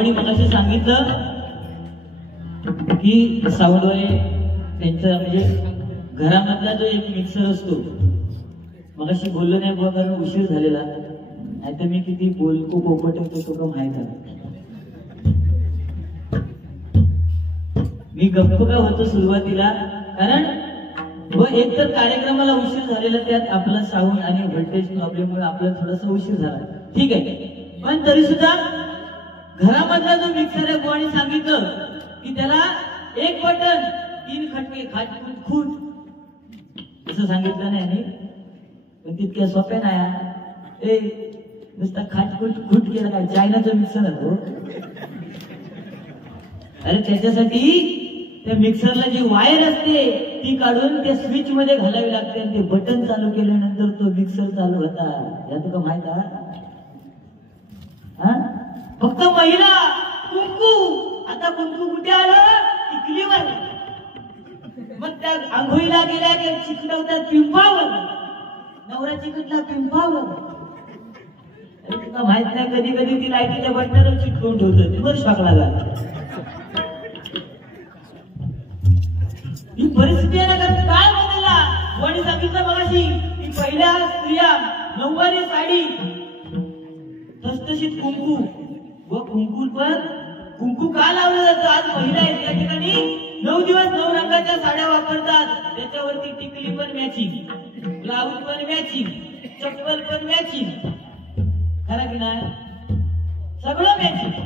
बुवानी मगाशी सांगितलं की सावंतवाले त्यांचा म्हणजे घरामधला जो एक मिक्सर असतो, मगाशी बोललो नाही बुवा कारण उशीर झालेला, नाही तर मी किती बोलको पोपट होतो तो माहित आहे. मी गप्प का होतो सुरुवातीला, कारण व एक तर कार्यक्रमाला उशीर झालेला, त्यात आपला साऊंड आणि व्होल्टेज प्रॉब्लेममुळे आपला थोडासा उशीर झाला. ठीक आहे, पण तरी सुद्धा घरामधला जो मिक्सर आहे बुवानी सांगितलं की त्याला एक बटन 3 खटके खाट खूट असं सांगितलं नाही, पण तितक्या सोप्या नाही. नुसता खाटखुट खूट केला काय, चायनाचा मिक्सर आहे तो. अरे त्याच्यासाठी त्या मिक्सरला जी वायर असते ती काढून त्या स्विच मध्ये घालावी लागते आणि ते बटन चालू केल्यानंतर तो मिक्सर चालू होता. या तुका माहित आहे? फक्त महिला कुंकू, आता कुंकू कुठे आलं? टिकलीवर. मग त्या आंघोळीला गेल्या की चिकटवतात पिंपावर, नवरा चिकटला पिंपावर. तुला माहित नाही, कधी कधी ती लाईटीच्या बटनावर चिटकवून ठेवतो, ती वर शॉक लागला. ही परिस्थिती आहे ना, काय बदलला? कोणी सांगितलं मगाशी की पहिल्या स्त्रिया नऊवारी साडी, ठसठशीत कुंकू व कुंकू पर कुंकू का लावलं जातं? आज महिला आहेत त्या ठिकाणी 9 दिवस 9 रंगाच्या साड्या वापरतात. त्याच्यावरती टिकली पण मॅचिंग, ब्लाऊज पण मॅचिंग, चप्पल पण मॅचिंग. खरं की नाही? सगळं मॅचिंग.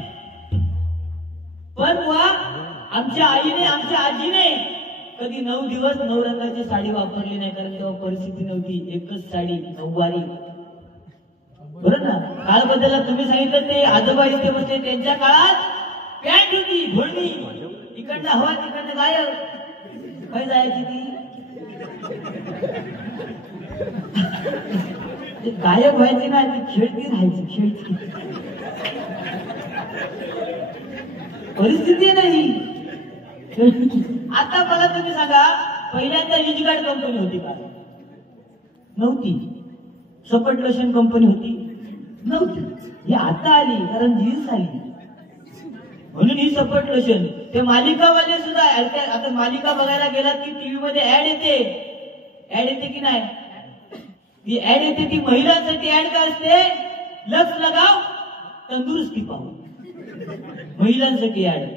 पण वा आमच्या आईने, आमच्या आजीने कधी 9 दिवस 9 रंगाची साडी वापरली नाही, कारण तेव्हा परिस्थिती नव्हती. एकच साडी, नऊवारी. बरोबर ना? काळ बदलला. तुम्ही सांगितलं ते आजोबा इथे बसले, त्यांच्या काळात पॅन्ट होती, घोळणी, इकडनं हवा तिकडनं गायब. काय जायची ती गायब व्हायची ना, ती खेळती राहायची, खेळती. परिस्थिती नाही. आता मला तुम्ही सांगा, पहिल्यांदा रिजगार्ड कंपनी होती का? नव्हती. सपट लोशन कंपनी होती? नव्हती. ही आता आली, कारण जीन्स आली म्हणून ही सपट लोशन. ते मालिकावाले सुद्धा, आता मालिका बघायला गेलात की टीव्ही मध्ये ऍड येते, ऍड येते की नाही? ती ऍड येते, ती महिलांसाठी ऍड काय असते? लक्स लगाव तंदुरुस्ती पाहू. महिलांसाठी ऍड,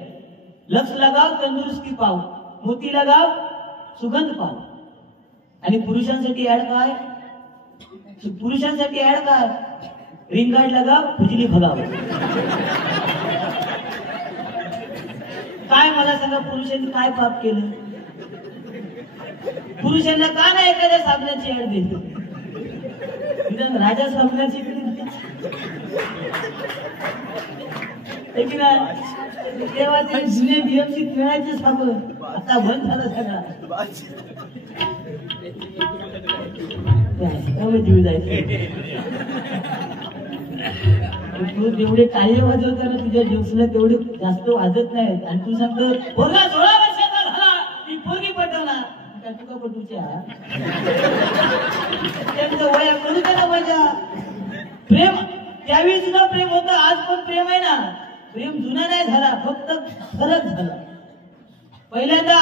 लक्स लगाव तंदुरुस्ती पाहू, मोती लगाव सुगंध पाहू. आणि पुरुषांसाठी ऍड काय? पुरुषांसाठी ऍड काय? रिंग गार्ड लगाव खुजली भगाव. काय मला सांगा, पुरुषांनी काय पाप केलं? पुरुषांना का नाही एखाद्या साबणाची ऍड देतो? राजा साबणाची तेव्हा ते जुने बीएमसी खेळायचे साबण, आता बंद झालं सगळा. जीव जायचे. तू तेवढे टाळे वाजवताना तुझ्या जोक्सला तेवढे जास्त वाजत नाहीत, आणि तू सांगतो पोरगा 16 वर्षाचा झाला मी पोरगी पटवणार. तुका पटूच्या त्यांचं वया करू त्याला मजा. प्रेम त्यावेळी सुद्धा प्रेम होतं, आज पण प्रेम आहे ना. प्रेम जुना नाही झाला, फक्त फरक झाला. पहिल्यांदा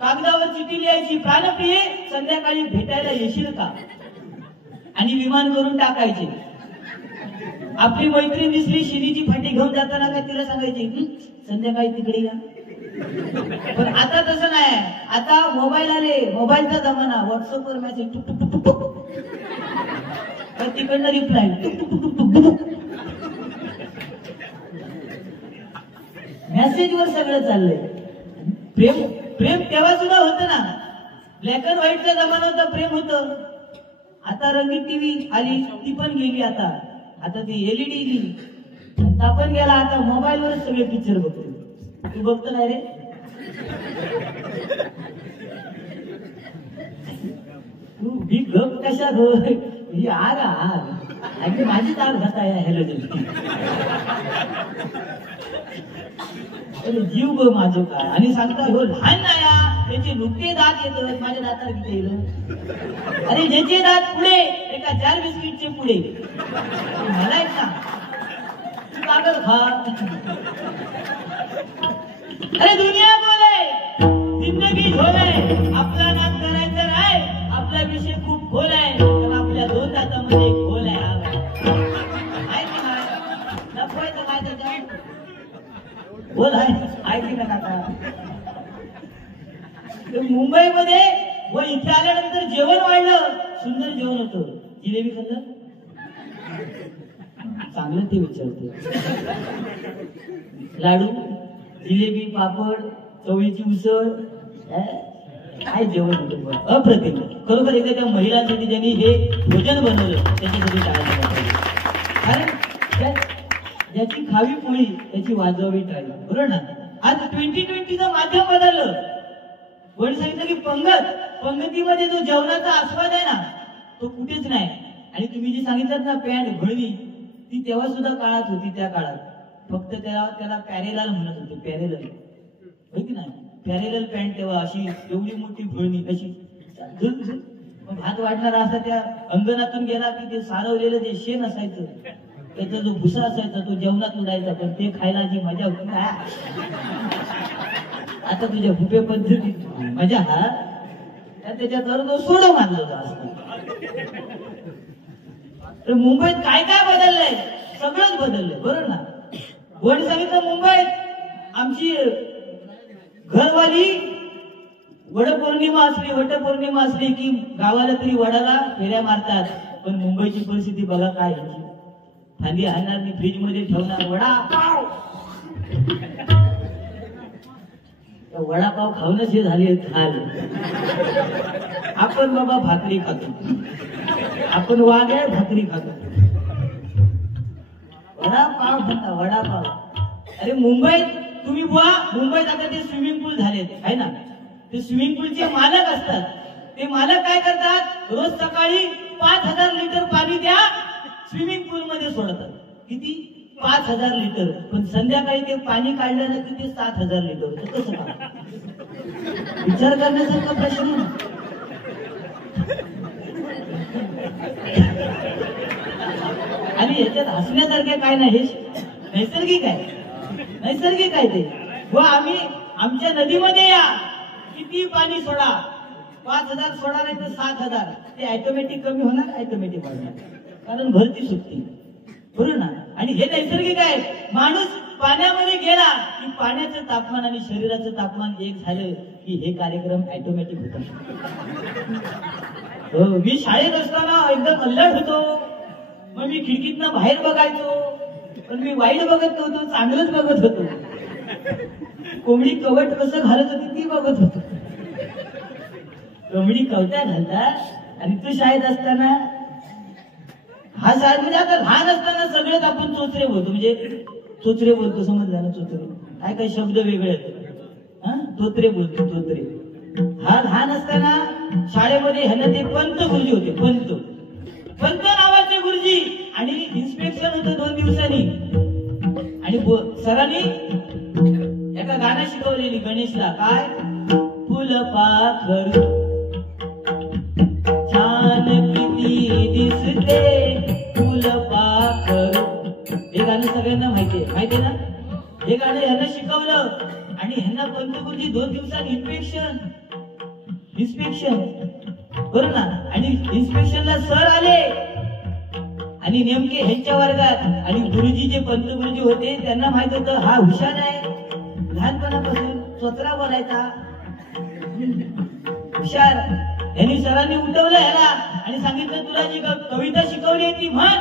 कागदावर चिठी लिहायची, प्राणप्रिय संध्याकाळी भेटायला येशील का, आणि विमान करून टाकायचे. आपली मैत्रीण दिसली शिरीची फाटी घेऊन जाताना काय तिला सांगायची संध्याकाळी तिकडे या. पण आता तसं नाही, आता मोबाईल आले, मोबाईलचा जमाना. व्हॉट्सअपवर मेसेज टुक टुक टुक टुक, तिकडनं रिप्लाय टुक टुक टुक टुक टुक. मेसेज वर सगळं चाललंय. प्रेम प्रेम तेव्हा सुद्धा होतं ना. ब्लॅक अँड व्हाईटचा जमाना होता, प्रेम होतं. आता रंगीत टीव्ही आली, ती पण गेली. आता ती एलईडी गेली, ता पण गेला. आता मोबाईल वरच सगळे पिक्चर बघतो. तू बघतो नाही रे? तू भी गप कशा ही आग आग माझीच आग घाता या हॅलोजन. जीव ग माझं काय. आणि सांगता हो लहान नाया त्याचे नुकते दात येतात, माझ्या दाताला किती येईल. अरे ज्याचे दात पुढे एका 4 बिस्किटचे पुढे मला एक सांग, कागद खा. अरे दुनिया बोले जिंदगी झोल आहे. आपला नाद करायचा नाही. आपला विषय खूप खोल आहे. पण आपल्या दोन दातामध्ये एक खोल आहे. लपवायचं काय त्याच्यात बोल आहे की ना काका. मुंबईमध्ये व इथे आल्यानंतर जेवण वाढलं. सुंदर जेवण होतं. जिलेबी खाल्लं चांगलं ते विचारते. लाडू जिलेबी पापड चवळीची उसळ काय जेवण होतं अप्रतिम. खरोखर एकदा त्या महिलांसाठी ज्यांनी हे भोजन बनवलं त्याच्यासाठी टाळायला पाहिजे. कारण ज्याची खावी पोळी त्याची वाजवावी टाळी. बरोबर ना. आज 2020चं माध्यम बदललं. कोणी सांगितलं की पंगतीमध्ये जो जेवणाचा आस्वाद आहे ना तो कुठेच नाही. आणि तुम्ही जी सांगितलं ना पॅन्ट घोळवी ती तेव्हा सुद्धा काळात होती. त्या काळात फक्त त्याला पॅरेलल म्हणत होते. पॅरेलल होय की नाही. पॅरेलल पॅन्ट तेव्हा अशी एवढी मोठी घोळणी अशी भात वाढणारा असा त्या अंगणातून गेला की ते सारवलेलं जे शेण असायचं त्याचा जो भुसा असायचा तो जेवणात उडायचा. पण ते खायला जी मजा होती ना आता तुझ्या भुपे पद्धती मजा हा त्याच्यावर तो सोडा मानला होता असतो. तर मुंबईत काय काय बदललंय सगळंच बदललंय. बरोबर ना. कोणी सांगितलं मुंबईत आमची घरवाली वटपौर्णिमा असली की गावाला तरी वडाला फेऱ्या मारतात. पण मुंबईची परिस्थिती बघा काय. फांदी हाणणार मी फ्रीज मध्ये ठेवणार वडापाव. वडापाव खाऊनच हे झाले हाल. आपण बाबा भाकरी खातो. आपण वाघ्या भाकरी खातो. वडापाव म्हणता वडापाव. अरे मुंबईत तुम्ही बुवा मुंबईत आता ते स्विमिंग पूल झालेत आहे ना. ते स्विमिंग पूलचे मालक असतात. ते मालक काय करतात रोज सकाळी 5000 लिटर पाणी त्या स्विमिंग पूल मध्ये सोडतात. किती 5000 लिटर. पण संध्याकाळी ते पाणी काढलं ना की ते 7000 लिटर. कसं का विचार करण्यासारखा प्रश्न. आणि याच्यात हसण्यासारखे काय नाही. हे नैसर्गिक आहे. नैसर्गिक आहे ते. व आम्ही आमच्या नदीमध्ये या किती पाणी सोडा 5000 सोडा नाही तर 7000 ते ऑटोमॅटिक कमी होणार ऑटोमॅटिक वाढणार. कारण भरती सुटते. बरोबर ना. आणि हे नैसर्गिक आहे. माणूस पाण्यामध्ये गेला की पाण्याचं तापमान आणि शरीराचं तापमान एक झालं की हे कार्यक्रम ऑटोमॅटिक होतात. मी शाळेत असताना एकदम अल्लड होतो. मग मी खिडकीतनं बाहेर बघायचो. पण मी वाईट बघत नव्हतो चांगलंच बघत होतो. कोंबडी कवट कसं घालत होती ती बघत होतो. कोंबडी कवट्या घालतात. आणि तू शाळेत असताना हा शाळेत म्हणजे आता लहान असताना सगळेच आपण चोचरे बोलतो. म्हणजे चोचरे बोलतो समजलं ना. चोचरे काय काय शब्द वेगळे आहेत. तोत्रे बोलतो तोत्रे. हा लहान असताना शाळेमध्ये ह्यानं ते पंत गुरुजी होते. पंत नावाचे गुरुजी. आणि इन्स्पेक्शन होतं 2 दिवसांनी. आणि सरांनी एका गाणं शिकवलेली गणेशला. काय फुल पाखरू छान किती दिसते फुल पाखरू. हे गाणं सगळ्यांना माहितीये ना. हे गाणं ह्यांना शिकवलं. आणि ह्यांना पंतगुरुजी 2 दिवसांनी इन्स्पेक्शन बरोबर ना. आणि इन्स्पेक्शनला सर आले. आणि नेमके ह्यांच्या वर्गात. आणि गुरुजी जे पंत गुरुजी होते त्यांना माहित होतं हा हुशार आहे. लहानपणापासून चोचरा बोलायचा हुशार. यांनी सरांनी उठवलं ह्याला आणि सांगितलं तुला जी कविता शिकवली आहे ती म्हण.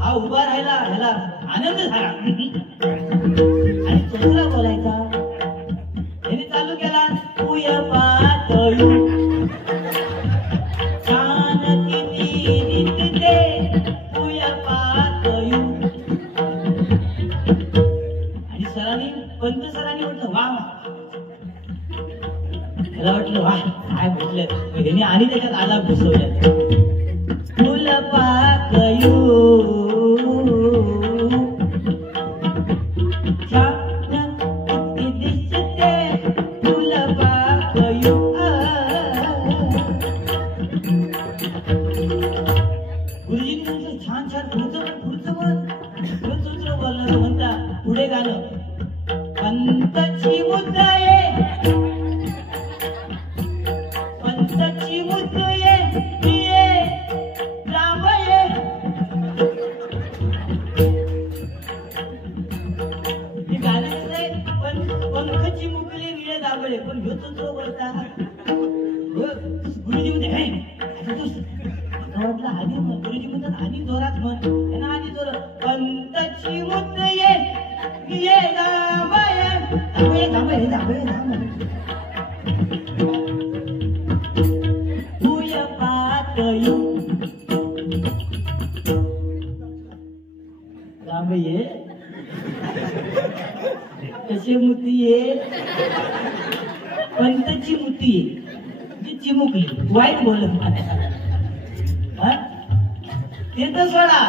हा उभा राहिला. ह्याला आनंद झाला आणि चोचरा बोलायचा. याने चालू केला पुय पातळू छान किती दिसते पुय पातळू. आणि सरांनी पंत सरांनी म्हटलं वा. त्याला वाटलं वा काय म्हटलं. ह्याने आणि त्याच्यात आला घुसवल्या फुल पाकळू छान पुढचं बोलणार मुत ये जांभये ती गाणी नाही पण पंखची मुकली निळे दाबळे पण घेतो तो वरता गुरुजी म्हणजे आधी गुरुजी म्हणतात आधी जोरात म्हण त्यांना आधी जोरात पंतची मुत ये जांभये जांभये जांभये जांभये भूय पातयू जांभये कशी मुती ये पंतची मुती ये जी चिमुकली वाईट बोलत ते तर सोडा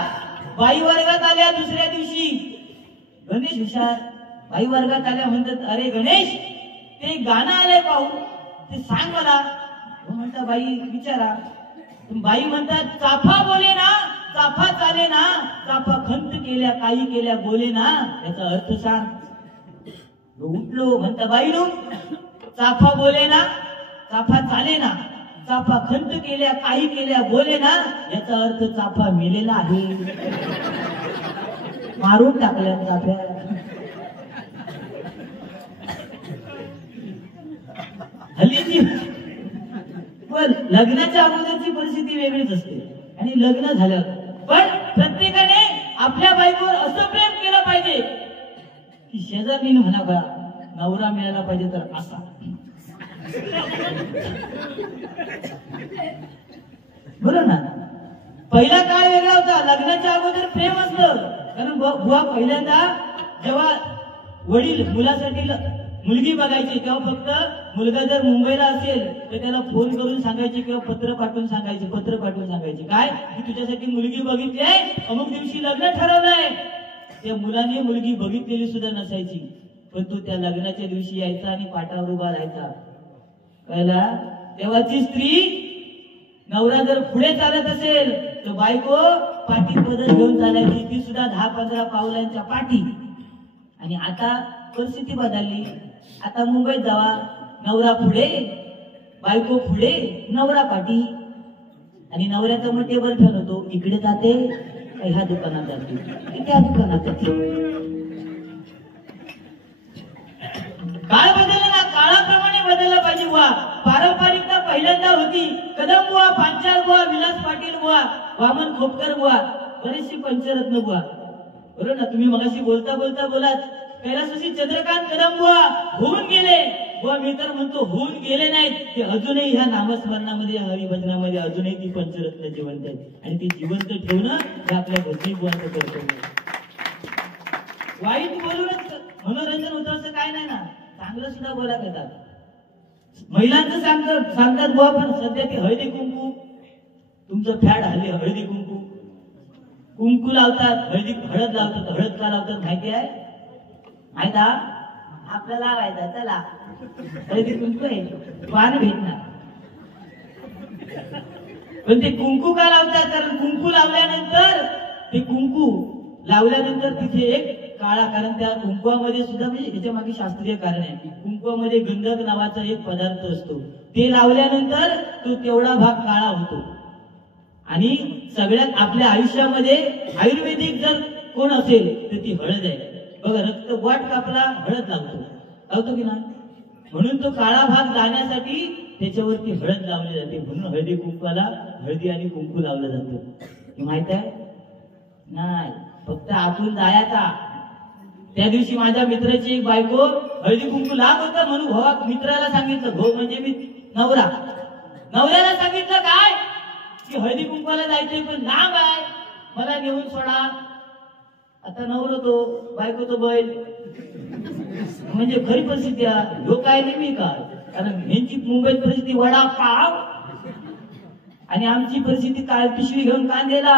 बाई वर्गात आल्या दुसऱ्या दिवशी गणेश हुशार बाई वर्गात आल्या म्हणतात अरे गणेश ते गाणं आलंय पाहू ते सांग मला म्हणता बाई विचारा बाई म्हणतात चाफा बोले ना चाफा चाले ना चाफा खंत केल्या काही केल्या बोले ना याचा अर्थ सांग उठलो म्हणता बाई नो चाफा बोले ना चाफा चाले ना चाफा खंत केल्या काही केल्या बोले ना याचा अर्थ चाफा मेलेला आहे मारून टाकल्या चाफ्या हल्लीची पण लग्नाच्या अगोदरची परिस्थिती वेगळीच असते आणि लग्न झालं पण प्रत्येकाने आपल्या बायकोवर असं प्रेम केलं पाहिजे की शेजारीन म्हणा बा नवरा मिळाला पाहिजे तर असा बरं ना पहिला काळ वेगळा होता लग्नाच्या अगोदर प्रेम असलं कारण बुवा पहिल्यांदा जेव्हा वडील मुलासाठी मुलगी बघायची तेव्हा फक्त मुलगा जर मुंबईला असेल तर त्याला फोन करून सांगायचे किंवा पत्र पाठवून सांगायचे काय की तुझ्यासाठी मुलगी बघितली आहे अमुक दिवशी लग्न ठरवलंय त्या मुलाने मुलगी बघितलेली सुद्धा नसायची पण तो त्या लग्नाच्या दिवशी यायचा आणि पाठावर उभा राहायचा कळला तेव्हाची स्त्री नवरा जर पुढे चालत असेल तर बायको पाठी पदर घेऊन चालायची ती सुद्धा 10-15 पावलांच्या पाठी आणि आता परिस्थिती बदलली आता मुंबईत जावा नवरा पुढे बायको पुढे नवरा पाठी आणि नवऱ्याचा मग टेबल फॅन होतो इकडे जाते ह्या दुकानात जाते त्या दुकानात जाते काळ बदलला ना काळाप्रमाणे बदलला पाहिजे बुवा पारंपरिकता पहिल्यांदा होती कदम बुवा पांचाळ बुवा विलास पाटील बुवा वामन खोपकर बुवा बरेचशी पंचरत्न बुवा बरोबर ना तुम्ही मगाशी बोलता बोलात कैलासवासी चंद्रकांत कदम बुवा होऊन गेले बुवा मी तर म्हणतो होऊन गेले नाहीत ते अजूनही ह्या नामस्मरणामध्ये हरिभजनामध्ये अजूनही ती पंचरत्न जिवंत आहेत आणि ती जिवंत ठेवणं हे आपल्या भजनी बुवांचं कर्तव्य वाईट बोलूनच मनोरंजन होतं असं काय नाही ना चांगलं सुद्धा बोला घेतात महिलांचं सांगतात बुवा पण सध्या ती हळदी कुंकू तुमचं फॅड हल्ली हळदी कुंकू लावतात हळद लावतात हळद का लावतात माहिती आहे माहिती आपल्याला लावायचा चला हळदी कुंकू आहे पान भेटणार पण ते कुंकू का लावतात कारण कुंकू लावल्यानंतर तिथे एक काळा कारण त्या कुंकवामध्ये सुद्धा म्हणजे याच्या मागे शास्त्रीय कारण आहे कुंकवामध्ये गंधक नावाचा एक पदार्थ असतो ते लावल्यानंतर तो तेवढा भाग काळा होतो आणि सगळ्यात आपल्या आयुष्यामध्ये आयुर्वेदिक जर कोण असेल तर ती हळद आहे बघा रक्त वाट कापला हळद लावतो की ना म्हणून तो काळा भाग जाण्यासाठी त्याच्यावरती हळद लावली जाते म्हणून हळदी कुंकवाला हळदी आणि कुंकू लावलं जातं माहित आहे नाही फक्त आतून जायचा त्या दिवशी माझ्या मित्राची एक बायको हळदी कुंकू लाभ होता म्हणून भावा मित्राला सांगितलं भाऊ म्हणजे मी नवऱ्याला सांगितलं काय की हळदी कुंकवाला जायचंय पण लांब आहे मला नेऊन सोडा आता नवरा तो बायको तो बैल म्हणजे खरी परिस्थिती आहे काय नेहमी का कारण ह्यांची मुंबईत परिस्थिती वडापाव आणि आमची परिस्थिती काळ पिशवी घेऊन कांदेला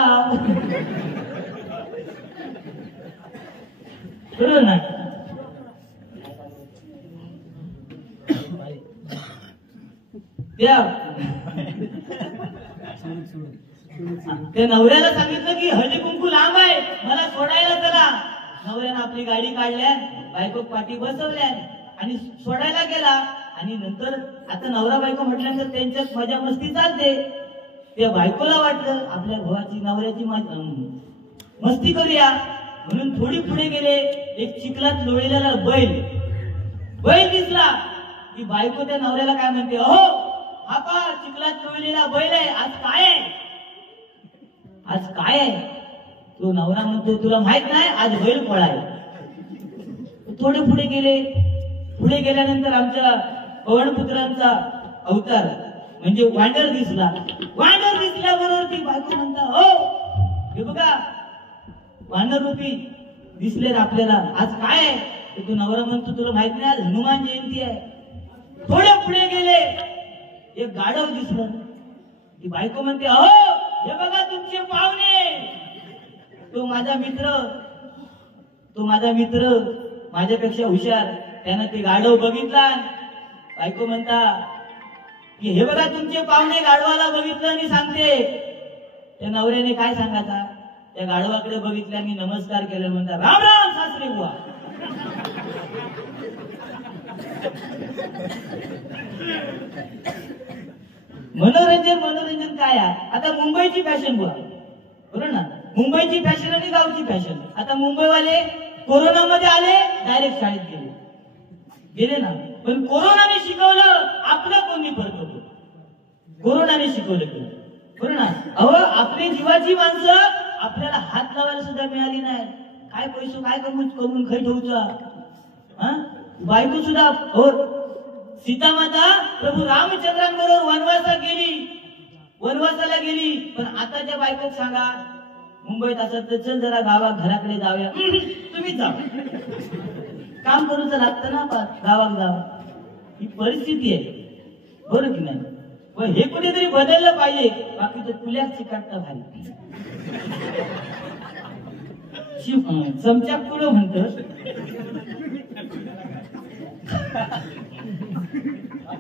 बरोबर ना त्या नवऱ्याला सांगितलं की हळदी कुंकू लांब आहे मला सोडायला चला नवऱ्यानं आपली गाडी काढल्या बायको पाठी बसवल्या आणि सोडायला गेला आणि नंतर आता नवरा बायको म्हटल्यानंतर त्यांच्यात मजा मस्ती चालते. त्या बायकोला वाटलं आपल्या भावाची नवऱ्याची मस्ती करूया म्हणून थोडी पुढे गेले. एक चिखलात लोळलेला बैल दिसला की बायको त्या नवऱ्याला काय म्हणते, अहो हा पा चिखलात लोळलेला बैल आहे, आज काय आहे, आज काय आहे. तो नवरा म्हणतो तुला माहित नाही आज बैल पळाय. थोडे पुढे गेले. पुढे गेल्यानंतर आमच्या पवनपुत्रांचा अवतार म्हणजे वांडर दिसला. वांडर दिसल्याबरोबर ती बायको म्हणता, हो हे बघा वानर रूपी दिसले आपल्याला, आज काय आहे. तो नवरा म्हणतो तुला माहित नाही आज हनुमान जयंती आहे. थोडे पुढे गेले. एक गाढव दिसलं. ती बायको म्हणते, अहो हे बघा तुमचे पाहुणे. तो माझा मित्र माझ्यापेक्षा हुशार. त्यानं ते गाढव बघितला. बायको म्हणता की हे बघा तुमचे पाहुणे. गाढवाला बघितलं आणि सांगते. त्या नवऱ्याने काय सांगायचा, त्या गाढवाकडे बघितलं आणि नमस्कार केला. म्हणता राम राम सासरे बुवा. मनोरंजन काय आहे. आता मुंबईची फॅशन बुवा, बरोबर ना. मुंबईची फॅशन आणि गावची फॅशन. आता मुंबईवाले कोरोनामध्ये आले, डायरेक्ट शाळेत गेले ना. पण कोरोनाने शिकवलं आपलं कोणी फरक. कोरोनाने शिकवलं की बरोबर ना. अहो आपली जीवाची माणसं आपल्याला हात लावायला सुद्धा मिळाली नाही. काय पैसे काय कमवून खाई ठेवचा. बायको सुद्धा हो सीता माता प्रभू रामचंद्रांबरोबर वनवासाला गेली. पण आताच्या बायकोत सांगा मुंबईत असत तर चल जरा घराकडे जाऊया. तुम्हीच जा, काम करूच लागतं ना गावात जावं. ही परिस्थिती आहे बरं की नाही. पण हे कुठेतरी बदललं पाहिजे. बाकी तो तुल्याच चिकाटता भाई चमच्या कुठं म्हणत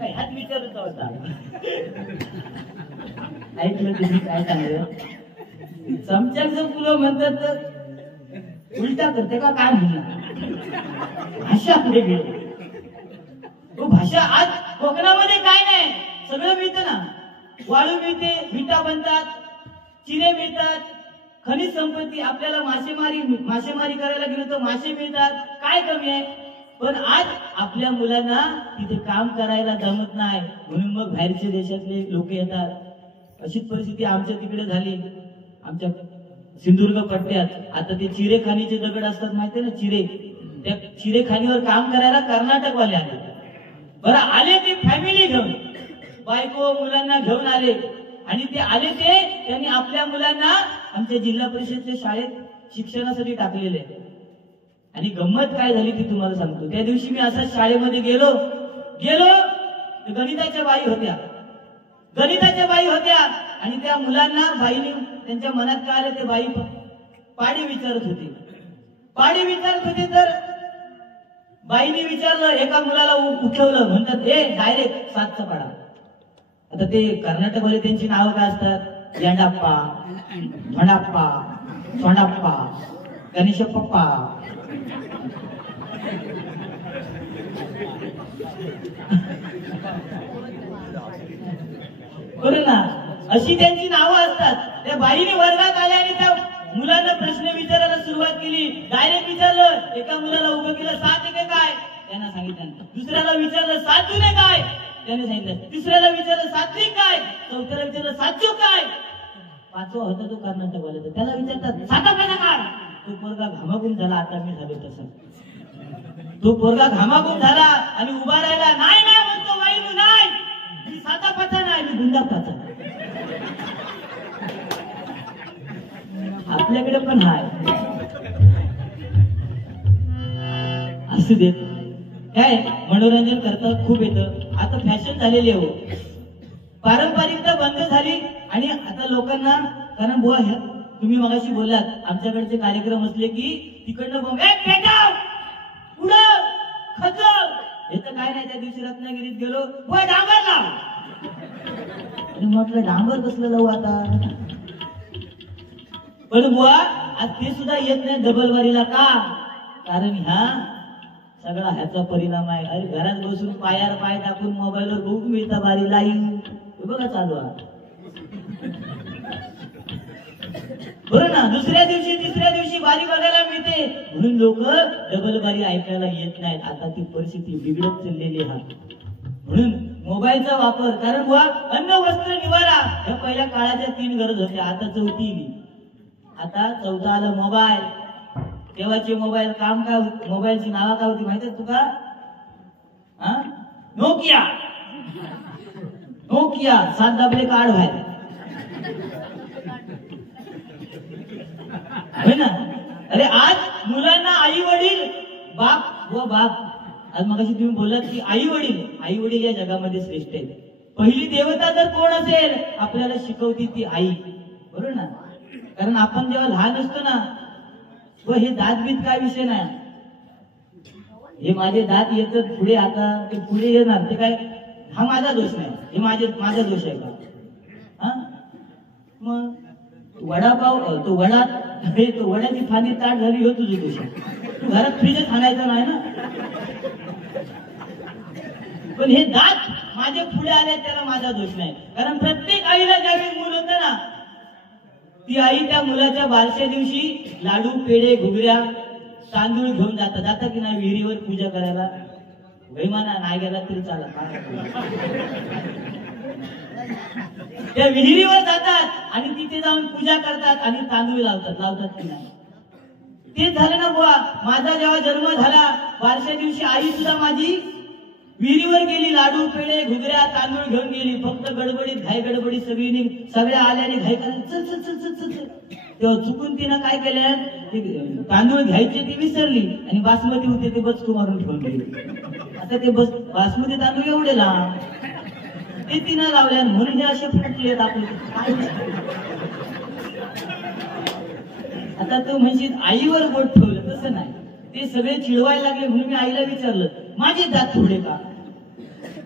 ह्यात विचारत होता. ऐकलं तुम्ही काय सांगलं. चमच्याचं फुलं म्हणतात तर उलटा करते का काय म्हणणार. भाषा पुढे गेली. तो भाषा आज कोकणामध्ये काय नाही सगळं मिळतं ना. वाळू मिळते, विटा बनतात, चिरे मिळतात, खनिज संपत्ती. आपल्याला मासेमारी करायला गेलो तर मासे मिळतात. काय कमी आहे. पण आज आपल्या मुलांना तिथे काम करायला जमत नाही म्हणून मग बाहेरच्या देशातले लोक येतात. अशीच परिस्थिती आमच्या तिकडे झाली. आमच्या सिंधुदुर्ग पट्ट्यात आता ते चिरेखानीचे दगड असतात माहितीये ना, त्या चिरेखानीवर काम करायला कर्नाटकवाले आले. बरं आले ते फॅमिली घेऊन, बायको मुलांना घेऊन आले. आणि ते आले त्यांनी आपल्या मुलांना आमच्या जिल्हा परिषदच्या शाळेत शिक्षणासाठी टाकलेले. आणि गंमत काय झाली ती तुम्हाला सांगतो. त्या दिवशी मी असाच शाळेमध्ये गेलो गणिताच्या बाई होत्या आणि त्या मुलांना बाईने त्यांच्या मनात काय आलं ते बाई पाडी विचारत होते. तर बाईने विचारलं, एका मुलाला उठवलं. म्हणतात हे डायरेक्ट 7चा पाडा. आता ते कर्नाटकवाले त्यांची नावं काय असतात, यंडाप्पा, धोंडाप्पा, सोंडाप्पा, गणेश पप्पा. बरोबर ना. अशी त्यांची नावं असतात. त्या बाईने वर्गात आल्या आणि त्या मुलांना प्रश्न विचारायला सुरुवात केली. डायरेक्ट विचारलं. एका मुलाला उभं केलं, 7 एके काय, त्यांना सांगितलं. दुसऱ्याला विचारलं 7 जुने काय, त्याने सांगितलं. तिसऱ्याला विचारलं 7 काय, चौथ्याला विचारलं 7 काय. 5वा होता तो कर्नाटकवाला. त्याला विचारतात 7 काय. तो पोरगा घामाघूम झाला. आता मी झालो तसा. तो पोरगा घामाघूम झाला आणि उभा राहिला. नाही म्हणतो बाई तू नाही, मी 7 नाही, मी गुंडा 5. आपल्याकडे पण हाय. असू देत. काय मनोरंजन करतात खूप येतं. आता फॅशन झालेली आहे हो. पारंपरिकता बंद झाली आणि आता लोकांना, कारण बुवा तुम्ही मगाशी बोललात आमच्याकडचे कार्यक्रम असले की तिकडनं पुढं खचव. हे तर काय नाही. त्या दिवशी रत्नागिरीत गेलो, बुवा डांबर लाव. म्हटलं डांबर कसलं लावू आता. पण बुवा आज ते सुद्धा येत नाही डबलवारीला. का? कारण ह्या सगळा ह्याचा परिणाम आहे. अरे घरात बसून पायावर पाय टाकून मोबाईलवर खूप मिळता बारी लाईव्ह बघा चालू आहे. बरं ना, दुसऱ्या दिवशी तिसऱ्या दिवशी बारी बघायला मिळते म्हणून लोक डबल बारी ऐकायला येत नाहीत. आता ती परिस्थिती बिघडत चाललेली आहे. म्हणून मोबाईलचा वापर, कारण बुवा अन्न वस्त्र निवारा या पहिल्या काळाच्या 3 गरज होत्या, आता 4थी. आता 4था आलं मोबाईल. तेव्हाचे मोबाईल काम काय, मोबाईलची नावं काय होती माहिती आहे तुका? नोकिया. नोकिया 7 दाबले कार्ड व्हायला ना. अरे आज मुलांना आई वडील बाप व बाप, आज मगाशी तुम्ही बोललात की आई वडील या जगामध्ये श्रेष्ठ आहेत. पहिली देवता जर कोण असेल आपल्याला शिकवती ती आई, बरोबर ना? कारण आपण जेव्हा लहान असतो ना, व हे दात बीत काय विषय नाही, हे माझे दात येतात पुढे, आता ते पुढे येणार, ते काय हा माझा दोष नाही, हे माझा दोष आहे का? हा मग वडापाव तो वडा, तो वड्याची फांदी ताट झाली हो तुझी दोष. तू घरात फ्रीजच आणायचा नाही ना. पण हे दात माझे पुढे आले त्याला माझा दोष नाही. कारण प्रत्येक आईला ज्यावेळी मूल होतं ना, ती आई त्या मुलाच्या बारश्या दिवशी लाडू पेढे घुगऱ्या तांदूळ घेऊन जाता की नाही विहिरीवर पूजा करायला. वैमाना नाही गेला तरी चालत, त्या विहिरीवर जातात आणि तिथे जाऊन पूजा करतात आणि तांदूळ लावतात की नाही. तेच झालं ना बुवा, माझा जेव्हा जन्म झाला बारश्या दिवशी आई सुद्धा माझी विहिरीवर गेली, लाडू पेढे घुगऱ्या तांदूळ घेऊन गेली. फक्त गडबडीत घाई गडबडीत सगळ्या आल्याने घाई करायला चल चल चल चल चल. तेव्हा चुकून तिनं काय केलं, तांदूळ घ्यायचे ती विसरली आणि बासमती होते ते बचकू मारून ठेवून गेली. आता ते बासमती तांदूळ एवढे लांब ते तिनं लावल्या म्हणून हे असे फुटलेत आपले. आता तो म्हणजे आईवर बोट ठेवलं, तसं नाही. ते सगळे चिडवायला लागले म्हणून मी आईला विचारलं माझे दात थोडे का?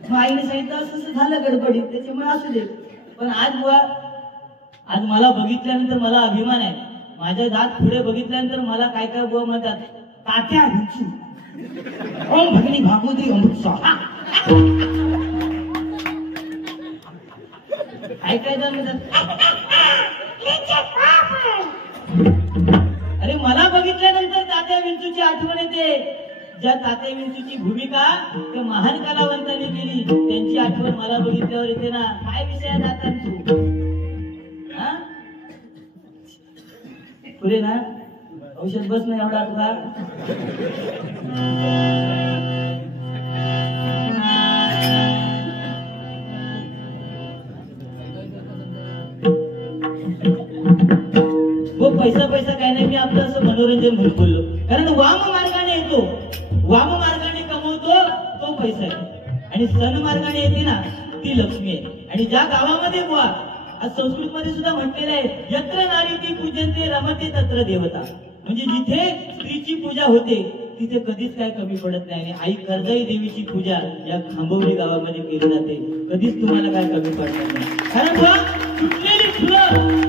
मग आईने सांगितलं असं झालं गडबडीत, त्याच्यामुळे असू दे. पण आज मला बघितल्यानंतर मला अभिमान आहे. माझे दात पुढे बघितल्यानंतर मला काय काय बुवा म्हणतात, तात्या भिक्षू ओम भगिनी भागवती अमृतसर काय काय म्हणतात. अरे मला बघितल्यानंतर तात्या विंचूची आठवण येते. ज्या तात्या विंचूची भूमिका त्या महान कलावंतांनी केली त्यांची आठवण मला बघितल्यावर येते ना. काय विषय आहे तात्यांचू? पुरे ना औषध बस नाही एवढा तुला. पैसा काय नाही, मी आपलं असं मनोरंजन म्हणून बोललो. कारण वाम मार्गाने येतो, वाम मार्गाने कमवतो तो पैसा आहे आणि सन मार्गाने येते ना ती लक्ष्मी आहे. आणि ज्या गावामध्ये बुवा आज संस्कृत मध्ये सुद्धा म्हटलेलं आहे, यत्र नारी ती पूजनते रमते तत्र देवता. म्हणजे जिथे स्त्रीची पूजा होते तिथे कधीच काय कमी पडत नाही. आणि आई कर्जाई देवीची पूजा या खांबवली गावामध्ये केली जाते, कधीच तुम्हाला काय कमी पडत नाही. कारण बुवा तुटलेली फुलं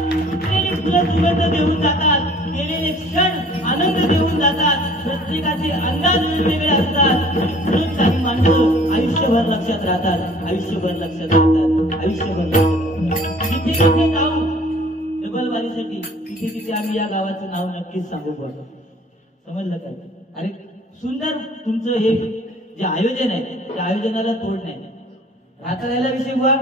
सुगंध देऊन जातात, गेलेले क्षण आनंद देऊन जातात. प्रत्येकाचे अंदाज वेगवेगळे असतात म्हणून काही माणसं आयुष्यभर लक्षात राहतात, आयुष्यभर लक्षात राहतात, आयुष्यभर जिथे जिथे जाऊ डबलबारीसाठी तिथे आम्ही या गावाचं नाव नक्कीच सांगू पडतो. समजलं काय? अरे सुंदर तुमचं हे जे आयोजन आहे त्या आयोजनाला तोड नाही. राहता विषय बुवा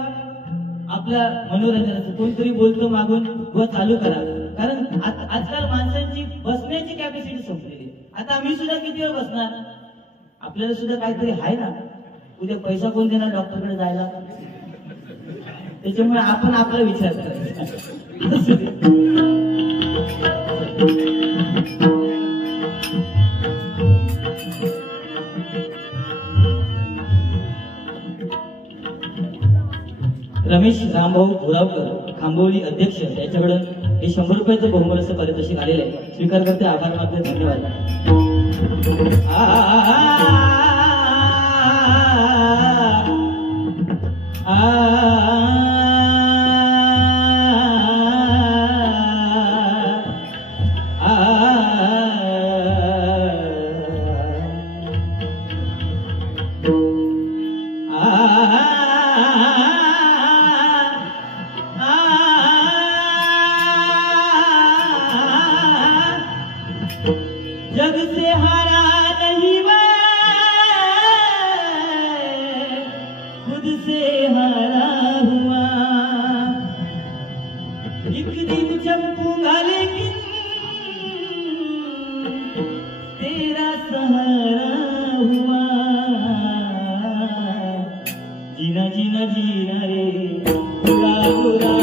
आपल्या मनोरंजनाचं कोणतरी बोलतो मागून व चालू करा. कारण आजकाल माणसांची बसण्याची कॅपॅसिटी संपलेली. आता आम्ही सुद्धा किती वेळ बसणार? आपल्याला सुद्धा काहीतरी आहे ना. उद्या पैसा कोण देणार डॉक्टरकडे जायला? त्याच्यामुळे आपण आपला विचार करायचा. रमेश रामभाऊ भुरावकर खांबवली अध्यक्ष, त्याच्याकडे हे 100 रुपयाचं बहुमूल्य असं पारितोषिक आलेलं आहे. स्वीकार करते, आभार मानते, धन्यवाद. एक दिन जब पूंगालेगी तेरा सहारा हुआ जीना जीना जीना रे बुरा बुरा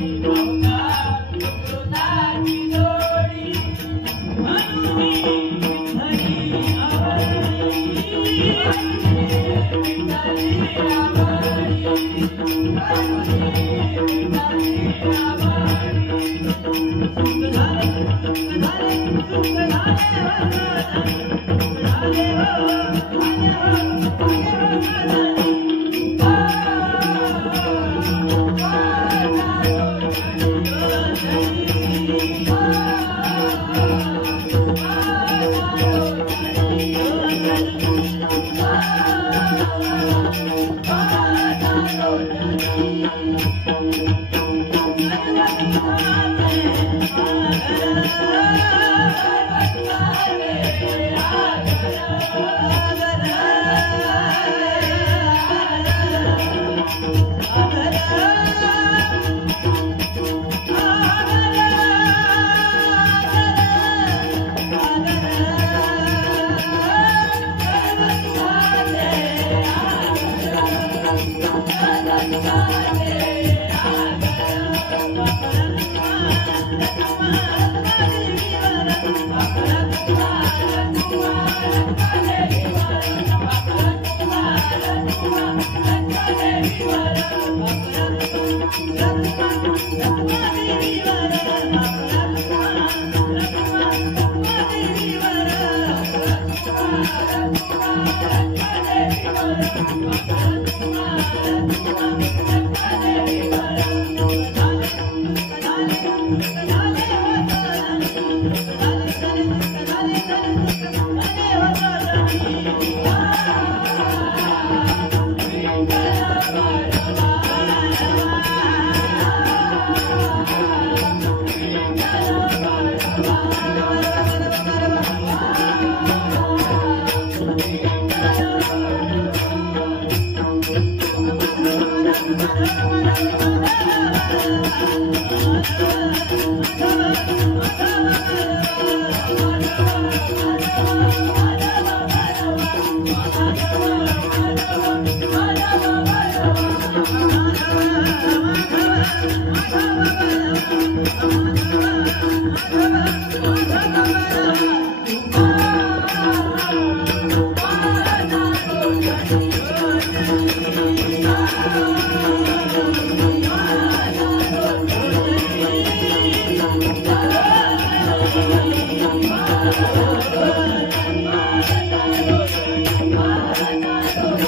Thank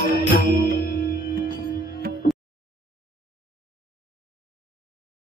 you.